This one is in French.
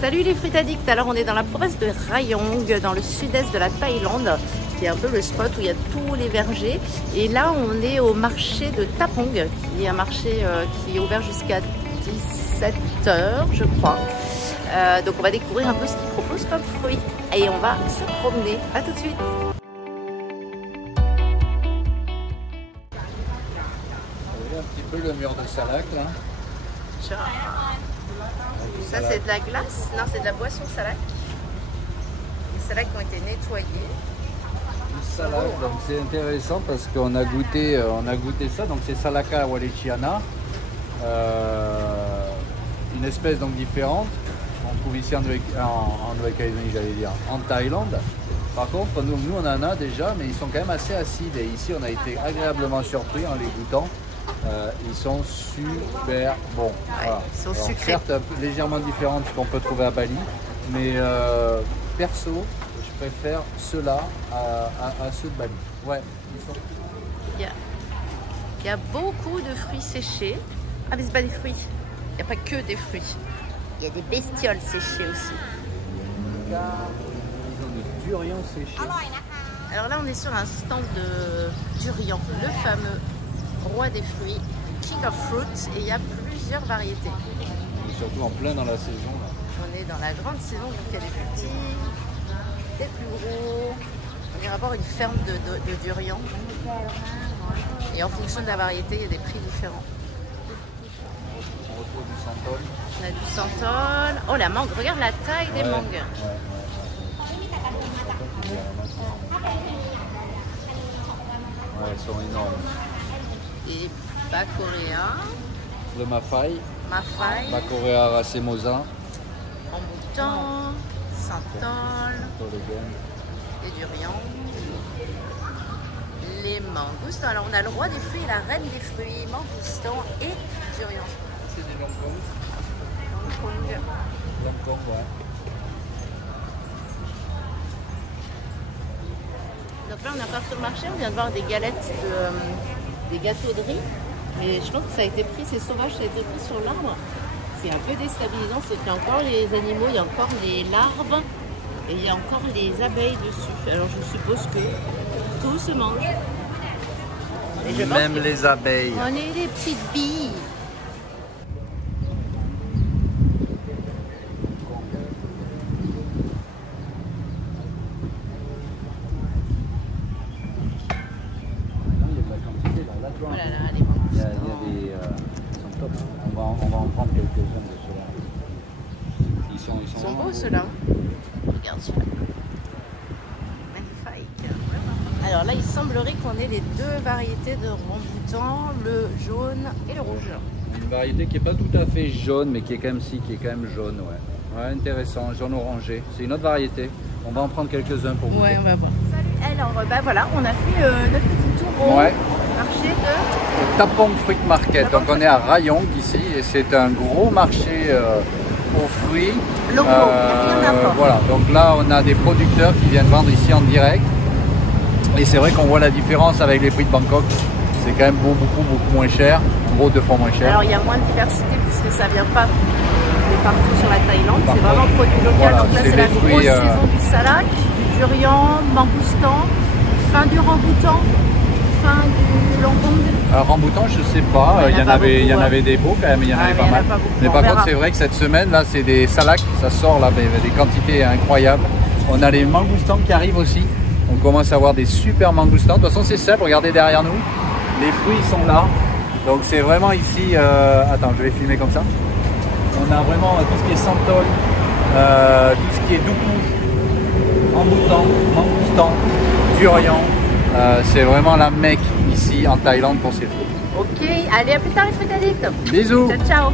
Salut les fruits addicts. Alors on est dans la province de Rayong, dans le sud-est de la Thaïlande, qui est un peu le spot où il y a tous les vergers. Et là on est au marché de Tapong, qui est un marché qui est ouvert jusqu'à 17 h je crois. Donc on va découvrir un peu ce qu'ils proposent comme fruits. Et on va se promener. A tout de suite. Un petit peu le mur de Salac là. Ça c'est de la glace? Non, c'est de la boisson Salac. Les Salac ont été nettoyés. Salac, donc c'est intéressant parce qu'on a goûté ça. Donc c'est Salaka Wallechiana, une espèce donc différente. On trouve ici en Nouvelle-Calédonie, j'allais dire, en Thaïlande. Par contre, nous on en a déjà, mais ils sont quand même assez acides. Et ici, on a été agréablement surpris en les goûtant. Ils sont super bons. Voilà. Ils sont Alors, sucrés. certes, légèrement différents de ce qu'on peut trouver à Bali, mais perso, je préfère ceux-là à ceux de Bali. Ouais, ils sont... Il y a beaucoup de fruits séchés. Ah, mais c'est pas des fruits. Il n'y a pas que des fruits. Il y a des bestioles séchées aussi. Ils ont des durians séchés. Alors là, on est sur un stand de durian, le fameux roi des fruits, King of Fruit, et il y a plusieurs variétés. Et surtout en plein dans la saison. Là. On est dans la grande saison, donc il y a des plus petits, des plus gros. On ira voir une ferme de durian. Et en fonction de la variété, il y a des prix différents. On retrouve du santal. On a du santal. Oh, la mangue, regarde la taille des mangues. Ouais, elles sont énormes. Et bacoréa, Le Mafai, mafaï, Bacorea racemosa, emboutan, santal, les durians, les mangoustans. Alors on a le roi des fruits et la reine des fruits, mangoustans et durian. C'est des longkongs. Longkong. Longkongs, ouais. Donc là on est encore sur le marché, on vient de voir des galettes, des gâteaux de riz. Mais je pense que ça a été pris, c'est sauvage, ça a été pris sur l'arbre. C'est un peu déstabilisant, c'est qu'il y a encore les animaux, il y a encore les larves et il y a encore les abeilles dessus. Alors je suppose que tout se mange. Et je pense Même que les abeilles. on est des petites billes. Oh là là, les mangoustans. Il y a des... ils sont top. On va en prendre quelques-uns de ceux-là. Ils Ils sont beaux ceux-là. Regarde celui-là. Magnifique. Alors là, il semblerait qu'on ait les deux variétés de rambutan, le jaune et le rouge. Une variété qui n'est pas tout à fait jaune, mais qui est quand même jaune, ouais. Ouais, intéressant, jaune orangé. C'est une autre variété. On va en prendre quelques-uns pour vous. Ouais, on va voir. Salut. Alors, bah voilà, on a fait notre petit tour au marché de Tapong Fruit Market. Donc on est à Rayong ici et c'est un gros marché aux fruits. locaux. Il y a rien à voir. Voilà, donc là on a des producteurs qui viennent vendre ici en direct. Et c'est vrai qu'on voit la différence avec les prix de Bangkok. C'est quand même beaucoup moins cher, gros 2 fois moins cher. Alors il y a moins de diversité puisque ça vient pas de partout sur la Thaïlande. C'est vraiment produit local. Voilà, donc là c'est la grosse saison du salak, du durian, mangoustan, fin du ramboutan, fin du longkong. Ramboutan, je sais pas, il y en avait des beaux quand même, il y en avait pas mal. Mais par contre, c'est vrai que cette semaine, là, c'est des salacs, ça sort là, des quantités incroyables. On a les mangoustans qui arrivent aussi. On commence à avoir des super mangoustans. De toute façon, c'est simple, regardez derrière nous. Les fruits sont là. Donc, c'est vraiment ici. Attends, je vais filmer comme ça. On a vraiment tout ce qui est santal, tout ce qui est doukou, emboutan, mangoustan, durian. C'est vraiment la mecque ici en Thaïlande pour ces fruits. Ok, allez à plus tard les fruits addicts. Bisous. Ciao ciao.